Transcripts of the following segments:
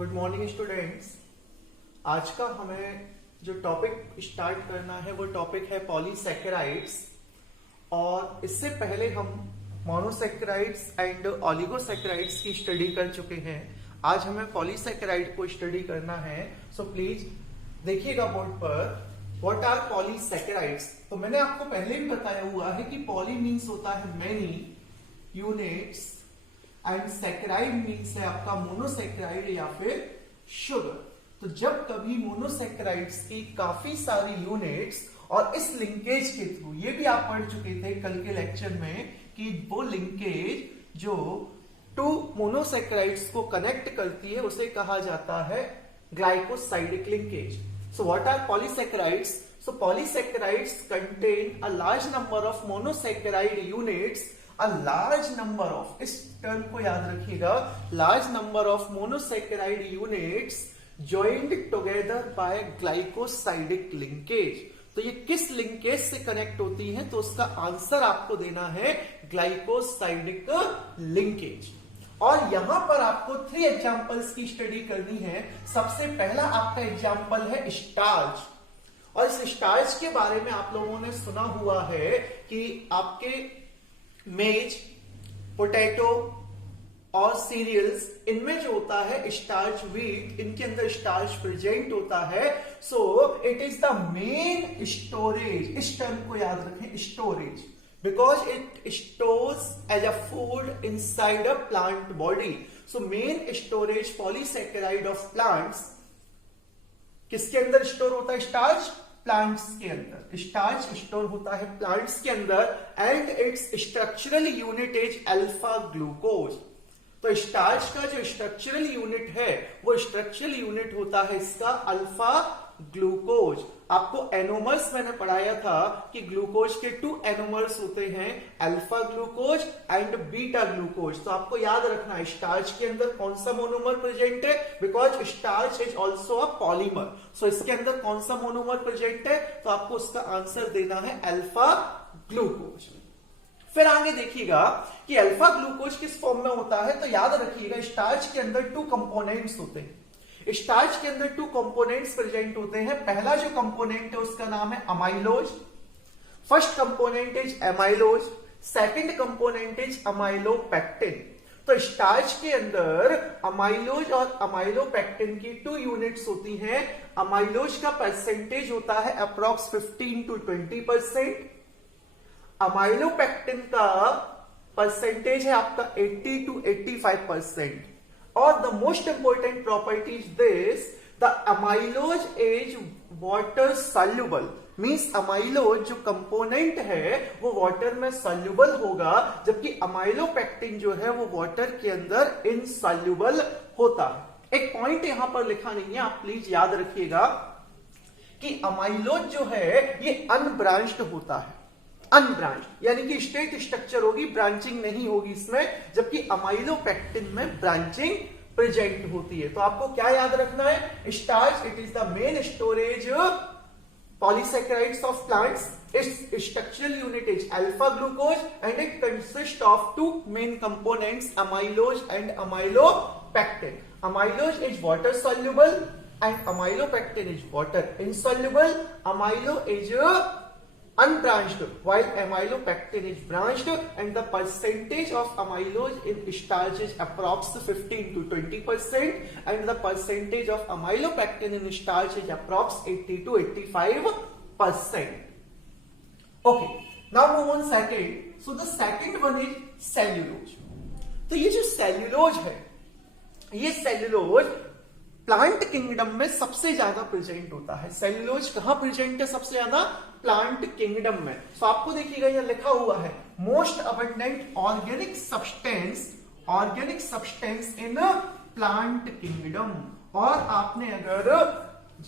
Good morning students. आज का हमें जो टॉपिक स्टार्ट करना है वो टॉपिक है पॉलीसैकेराइड्स। और इससे पहले हम मोनोसैकेराइड्स एंड ओलिगोसैकेराइड्स की स्टडी कर चुके हैं। आज हमें पॉलीसैकेराइड को स्टडी करना है। सो प्लीज देखिएगा बोर्ड पर, व्हाट आर पॉलीसैकेराइड्स। तो मैंने आपको पहले भी बताया हुआ है कि पॉली मीन्स होता है many units and saccharide means है आपका मोनोसैकेराइड या फिर शुगर। तो जब कभी मोनोसैकेराइड्स की काफी सारी यूनिट्स और इस लिंकेज के थ्रू, ये भी आप पढ़ चुके थे कल के लेक्चर में कि वो लिंकेज जो टू मोनोसैकेराइड्स को कनेक्ट करती है उसे कहा जाता है glycosidic linkage. So what are polysaccharides? So polysaccharides contain a large number of monosaccharide units, a large number of, इस टर्म को याद रखिएगा, large number of monosaccharide units joined together by glycosidic linkage। तो ये किस लिंकेज से connect होती है? तो उसका आंसर आपको देना है ग्लाइकोसाइडिक लिंकेज। और यहां पर आपको 3 एग्जांपल्स की स्टडी करनी है। सबसे पहला आपका एग्जांपल है स्टार्च। और इस स्टार्च के बारे में आप लोगों ने सुना हुआ है कि आपके मेज, पोटैटो और सीरियल्स, इनमें जो होता है स्टार्च, व्हीट, इनके अंदर स्टार्च प्रेजेंट होता है। So it is the main storage. इस टर्म को याद रखें, storage, because it stores as a food inside a plant body. So main storage polysaccharide of plants किसके अंदर स्टोर होता है? स्टार्च प्लांट्स के अंदर। स्टार्च स्टोर होता है प्लांट्स के अंदर and it's structural unit is alpha glucose. तो स्टार्च का जो स्ट्रक्चरल यूनिट है वो स्ट्रक्चरल यूनिट होता है इसका अल्फा ग्लूकोज। आपको एनोमर्स मैंने पढ़ाया था कि ग्लूकोज के 2 एनोमर्स होते हैं, alpha glucose and beta glucose. तो आपको याद रखना है स्टार्च के अंदर कौन सा मोनोमर प्रेजेंट है, because starch is also a polymer. So इसके अंदर कौन सा मोनोमर प्रेजेंट है? तो आपको उसका आंसर देना है अल्फा ग्लूकोज। फिर आगे देखिएगा कि अल्फा ग्लूकोज किस फॉर्म में होता है। तो याद रखिएगा स्टार्च के अंदर 2 कंपोनेंट्स होते हैं। स्टार्च के अंदर 2 कंपोनेंट्स प्रेजेंट होते हैं। पहला जो कंपोनेंट है उसका नाम है amylose. First component is amylose, second component is amylopectin. तो स्टार्च के अंदर अमाइलोज और अमाइलोपेक्टिन की 2 यूनिट्स होती हैं। अमाइलोज का परसेंटेज होता है अप्रॉक्स 15 to 20%। अमाइलोपेक्टिन का परसेंटेज है आपका 80 to 85%। और the most important property is this, the amylose is water soluble. Means amylose जो कंपोनेंट है वो वाटर में सॉल्युबल होगा, जबकि अमाइलोपेक्टिन जो है वो वाटर के अंदर इनसॉल्युबल होता है। एक पॉइंट यहां पर लिखा नहीं है, आप प्लीज याद रखिएगा कि अमाइलोज जो है ये अनब्रांच्ड होता है। अनब्रांच यानी कि स्ट्रेट स्ट्रक्चर होगी, ब्रांचिंग नहीं होगी इसमें, जबकि अमाइलोपेक्टिन में ब्रांचिंग प्रेजेंट होती है। तो आपको क्या याद रखना है? Starch it is the main storage polysaccharides of plants. It's structural unit is alpha glucose and it consist of 2 main components, amylose and amylopectin. Amylose is water soluble and amylopectin is water insoluble. अमाइलो is unbranched while amylopectin is branched, and the percentage of amylose in starch is approximately 15 to 20%, and the percentage of amylopectin in starch is approximately 80 to 85%. Okay, now move on second. So the second one is cellulose. तो ये जो cellulose है, ये cellulose plant kingdom में सबसे ज्यादा present होता है। सेल्यूलोज कहां प्रेजेंट है सबसे ज्यादा? प्लांट किंगडम में। तो आपको देखिएगा यह लिखा हुआ है most abundant organic substance in plant kingdom. और आपने अगर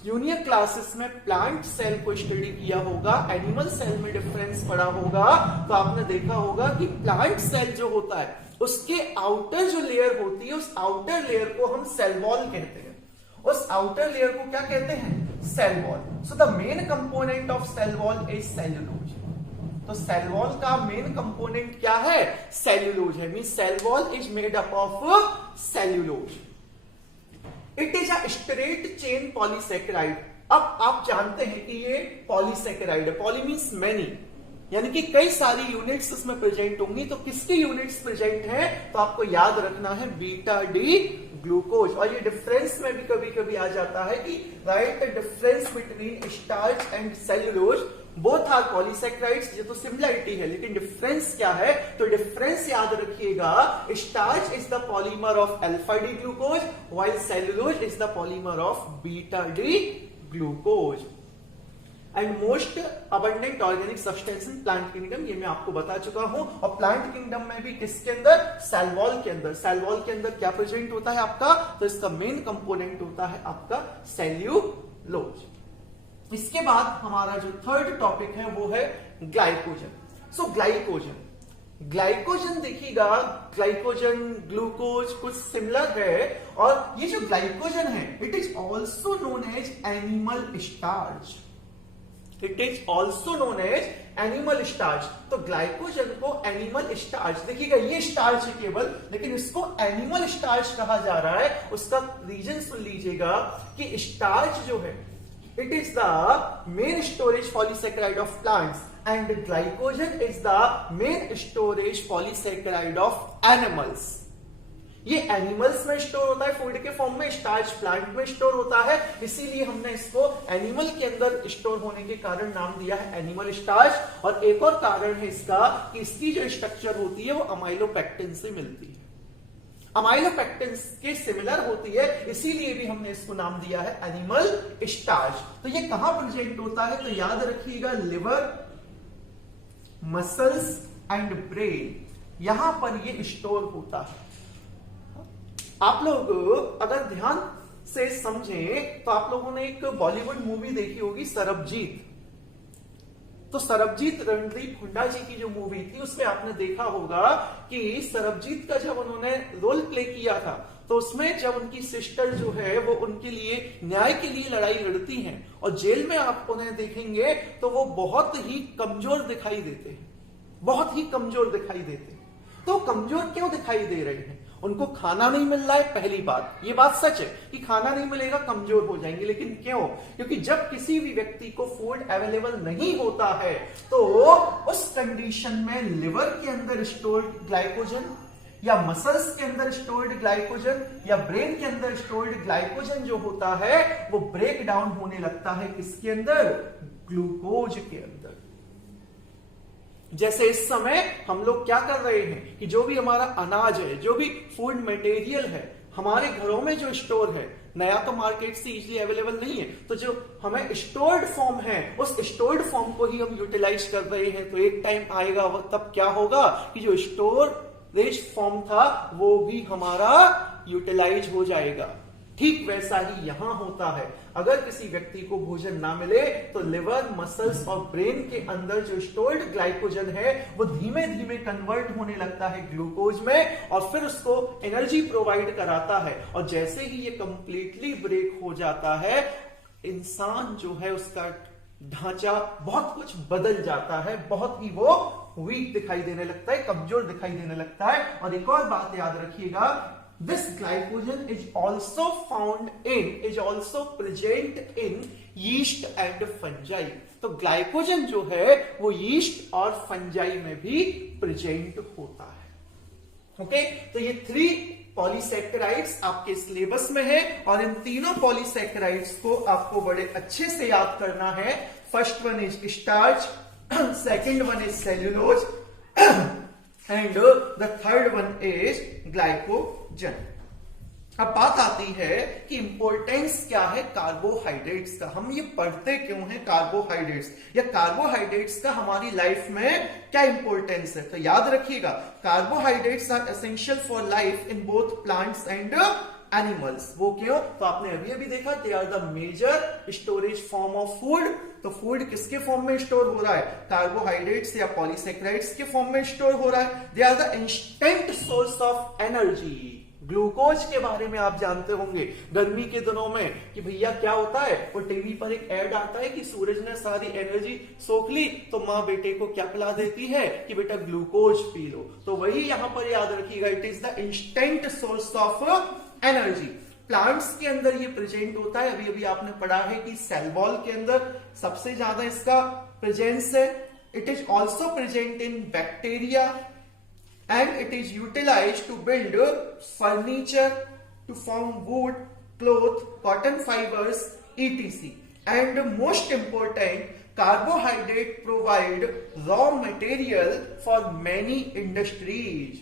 जूनियर क्लासेस में प्लांट सेल को स्टडी किया होगा, एनिमल सेल में डिफरेंस पढ़ा होगा, तो आपने देखा होगा कि प्लांट सेल जो होता है उसके आउटर जो लेयर होती है उस आउटर लेयर को हम सेल वॉल कहते हैं। उस आउटर लेयर को क्या कहते हैं? Cell wall. So the main component of cell wall is cellulose. तो सेल वॉल का मेन कंपोनेंट क्या है? सेल्यूलोज है। Mean cell wall is made up of cellulose. It is a straight chain polysaccharide. अब आप जानते हैं कि ये पॉलीसेकेराइड है, पॉली मीन्स मैनी, यानी कि कई सारी यूनिट्स इसमें प्रेजेंट होंगी। तो किसकी यूनिट्स प्रेजेंट हैं, तो आपको याद रखना है बीटा डी ग्लूकोज। और ये डिफरेंस में भी कभी कभी आ जाता है कि right the difference between starch and cellulose, both are polysaccharides. ये तो सिमिलरिटी है, लेकिन डिफरेंस क्या है, तो डिफरेंस याद रखिएगा, starch is the polymer of alpha D glucose while cellulose is the polymer of beta D glucose. And most abundant organic substance in plant kingdom, ये मैं आपको बता चुका हूं। और प्लांट किंगडम में भी किसके अंदर, सेल वॉल के अंदर। सेल वॉल के अंदर क्या प्रेजेंट होता है आपका, तो इसका मेन कंपोनेंट होता है आपका सेल्यूलोज। इसके बाद हमारा जो थर्ड टॉपिक है वो है ग्लाइकोजन। सो ग्लाइकोजन देखिएगा, ग्लाइकोजन ग्लूकोज कुछ सिमिलर है। और ये जो ग्लाइकोजन है, it is also known as animal starch. It is also known as animal starch. तो ग्लाइकोजन को एनिमल स्टार्च, देखिएगा ये स्टार्च है केवल, लेकिन इसको एनिमल स्टार्च कहा जा रहा है। उसका रीजन सुन लीजिएगा कि स्टार्च जो है, it is the main storage polysaccharide of plants and glycogen is the main storage polysaccharide of animals। ये एनिमल्स में स्टोर होता है फूड के फॉर्म में, स्टार्च प्लांट में स्टोर होता है, इसीलिए हमने इसको एनिमल के अंदर स्टोर होने के कारण नाम दिया है एनिमल स्टार्च। और एक और कारण है इसका कि इसकी जो स्ट्रक्चर होती है वो अमाइलोपेक्टिन से मिलती है, अमाइलोपेक्टिन के सिमिलर होती है, इसीलिए भी हमने इसको नाम दिया है एनिमल स्टार्च। तो ये कहां प्रेजेंट होता है, तो याद रखिएगा लिवर, मसल्स एंड ब्रेन, यहां पर ये स्टोर होता है। आप लोग अगर ध्यान से समझें तो आप लोगों ने एक बॉलीवुड मूवी देखी होगी सरबजीत। तो सरबजीत रणदीप हुड्डा जी की जो मूवी थी, उसमें आपने देखा होगा कि सरबजीत का जब उन्होंने रोल प्ले किया था, तो उसमें जब उनकी सिस्टर जो है वो उनके लिए न्याय के लिए लड़ाई लड़ती हैं और जेल में आप उन्हें देखेंगे तो वो बहुत ही कमजोर दिखाई देते हैं, बहुत ही कमजोर दिखाई देते हैं। तो कमजोर क्यों दिखाई दे रहे हैं, उनको खाना नहीं मिल रहा है, पहली बात, ये बात सच है कि खाना नहीं मिलेगा कमजोर हो जाएंगे। लेकिन क्यों, क्योंकि जब किसी भी व्यक्ति को फूड अवेलेबल नहीं होता है तो उस कंडीशन में लिवर के अंदर स्टोर्ड ग्लाइकोजन या मसल्स के अंदर स्टोर्ड ग्लाइकोजन या ब्रेन के अंदर स्टोर्ड ग्लाइकोजन जो होता है वो ब्रेक डाउन होने लगता है किसके अंदर, ग्लूकोज के अंदर। जैसे इस समय हम लोग क्या कर रहे हैं कि जो भी हमारा अनाज है, जो भी फूड मटेरियल है हमारे घरों में जो स्टोर है, नया तो मार्केट से इजीली अवेलेबल नहीं है, तो जो हमें स्टोर्ड फॉर्म है उस स्टोर्ड फॉर्म को ही हम यूटिलाइज कर रहे हैं। तो एक टाइम आएगा वो तब क्या होगा कि जो स्टोरेज फॉर्म था वो भी हमारा यूटिलाइज हो जाएगा। ठीक वैसा ही यहां होता है, अगर किसी व्यक्ति को भोजन ना मिले तो लिवर, मसल्स और ब्रेन के अंदर जो स्टोर्ड ग्लाइकोजन है वो धीमे धीमे कन्वर्ट होने लगता है ग्लूकोज में और फिर उसको एनर्जी प्रोवाइड कराता है। और जैसे ही ये कंप्लीटली ब्रेक हो जाता है, इंसान जो है उसका ढांचा बहुत कुछ बदल जाता है, बहुत ही वो वीक दिखाई देने लगता है, कमजोर दिखाई देने लगता है। और एक और बात याद रखिएगा, this glycogen is also present in yeast and fungi। तो ग्लाइकोजन जो है वो यीस्ट और फंजाई में भी प्रेजेंट होता है। ओके, तो ये 3 पॉलीसैकेराइड्स आपके सिलेबस में है और इन तीनों पॉलीसैकेराइड्स को आपको बड़े अच्छे से याद करना है। First one is starch, second one is cellulose and the third one is glycogen. अब बात आती है कि इंपॉर्टेंस क्या है कार्बोहाइड्रेट्स का, हम ये पढ़ते क्यों हैं कार्बोहाइड्रेट्स, या कार्बोहाइड्रेट्स का हमारी लाइफ में क्या इंपॉर्टेंस है। तो याद रखिएगा, carbohydrates are essential for life in both plants and animals. वो क्यों, तो आपने अभी देखा, they are the major storage form of food. तो फूड किसके फॉर्म में स्टोर हो रहा है, कार्बोहाइड्रेट्स या पॉलीसैकेराइड्स के फॉर्म में स्टोर हो रहा है। They are the instant source of energy. Glucose के बारे में आप जानते होंगे गर्मी के दिनों में कि भैया क्या होता है, वो टीवी पर एक ऐड आता है कि सूरज ने सारी एनर्जी सोख ली तो माँ बेटे को क्या पिला देती है कि बेटा ग्लूकोज पी लो। तो वही यहां पर याद रखिएगा, it is the instant source of energy. Plants के अंदर ये प्रेजेंट होता है। अभी अभी आपने पढ़ा है कि सेल वॉल के अंदर सबसे ज्यादा इसका प्रेजेंस है। It is also present in bacteria and it is utilised to build furniture, to form wood, cloth, cotton fibres, etc. And most important, carbohydrate provide raw material for many industries.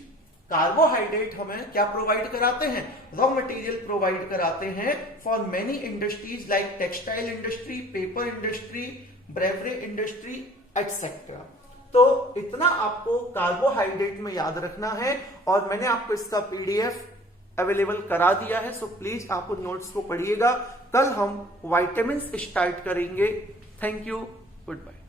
Carbohydrate हमें क्या provide कराते हैं? Raw material provide कराते हैं for many industries like textile industry, paper industry, bravery industry etcetera. तो इतना आपको carbohydrate में याद रखना है और मैंने आपको इसका पीडीएफ अवेलेबल करा दिया है। सो प्लीज आप उन नोट्स को पढ़िएगा। कल हम विटामिन्स स्टार्ट करेंगे। Thank you, good bye.